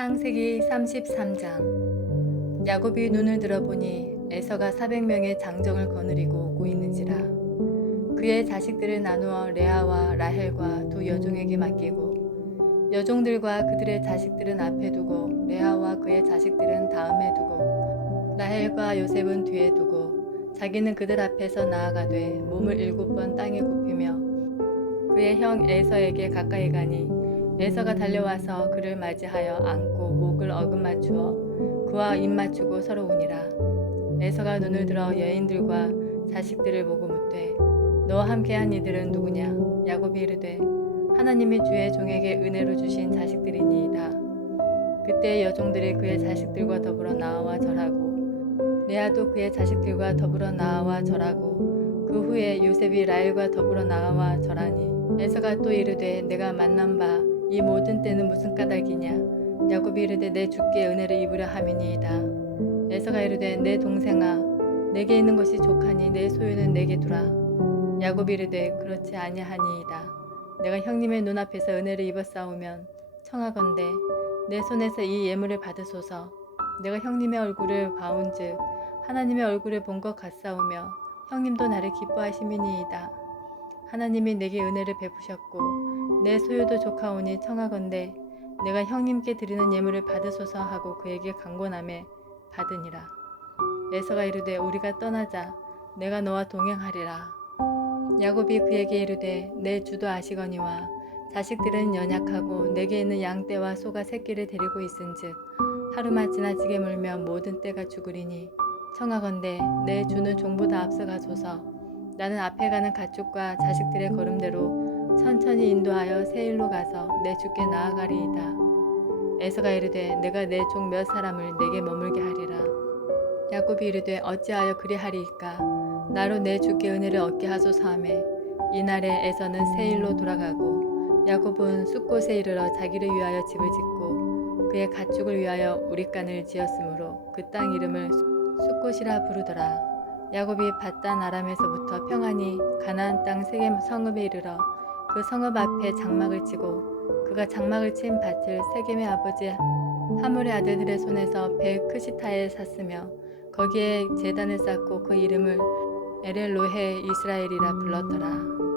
창세기 33장 야곱이 눈을 들어보니 에서가 400명의 장정을 거느리고 오고 있는지라 그의 자식들을 나누어 레아와 라헬과 두 여종에게 맡기고 여종들과 그들의 자식들은 앞에 두고 레아와 그의 자식들은 다음에 두고 라헬과 요셉은 뒤에 두고 자기는 그들 앞에서 나아가되 몸을 일곱 번 땅에 굽히며 그의 형 에서에게 가까이 가니 에서가 달려와서 그를 맞이하여 안고 목을 어긋맞추어 그와 입맞추고 서로 우니라. 에서가 눈을 들어 여인들과 자식들을 보고 묻되 너와 함께한 이들은 누구냐? 야곱이 이르되 하나님의 주의 종에게 은혜로 주신 자식들이니이다. 그때 여종들이 그의 자식들과 더불어 나와 절하고 레아도 그의 자식들과 더불어 나와 절하고 그 후에 요셉이 라엘과 더불어 나와 절하니 에서가 또 이르되 내가 만난 바이 모든 때는 무슨 까닭이냐 야곱이 이르되 내 주께 은혜를 입으려 함이니이다 에서가 이르되 내 동생아 내게 있는 것이 족하니 내 소유는 내게 두라 야곱이 이르되 그렇지 아니하니이다 내가 형님의 눈앞에서 은혜를 입었사오면 청하건대 내 손에서 이 예물을 받으소서 내가 형님의 얼굴을 봐온즉 하나님의 얼굴을 본 것 같사오며 형님도 나를 기뻐하심이니이다. 하나님이 내게 은혜를 베푸셨고 내 소유도 조카오니 청하건대 내가 형님께 드리는 예물을 받으소서 하고 그에게 강권함에 받으니라. 에서가 이르되 우리가 떠나자 내가 너와 동행하리라. 야곱이 그에게 이르되 내 주도 아시거니와 자식들은 연약하고 내게 있는 양떼와 소가 새끼를 데리고 있은즉 하루만 지나치게 물면 모든 떼가 죽으리니 청하건대 내 주는 종보다 앞서가소서 나는 앞에 가는 가축과 자식들의 걸음대로 천천히 인도하여 세일로 가서 내 주께 나아가리이다. 에서가 이르되 내가 내 종 몇 사람을 내게 머물게 하리라. 야곱이 이르되 어찌하여 그리하리이까 나로 내 주께 은혜를 얻게 하소서하매 이날에 에서는 세일로 돌아가고 야곱은 숲곳에 이르러 자기를 위하여 집을 짓고 그의 가축을 위하여 우리간을 지었으므로 그 땅 이름을 숲곳이라 부르더라. 야곱이 바단 아람에서부터 평안히 가나안 땅 세겜 성읍에 이르러 그 성읍 앞에 장막을 치고 그가 장막을 친 밭을 세겜의 아버지 하물의 아들들의 손에서 베크시타에 샀으며 거기에 재단을 쌓고 그 이름을 에렐로헤 이스라엘이라 불렀더라.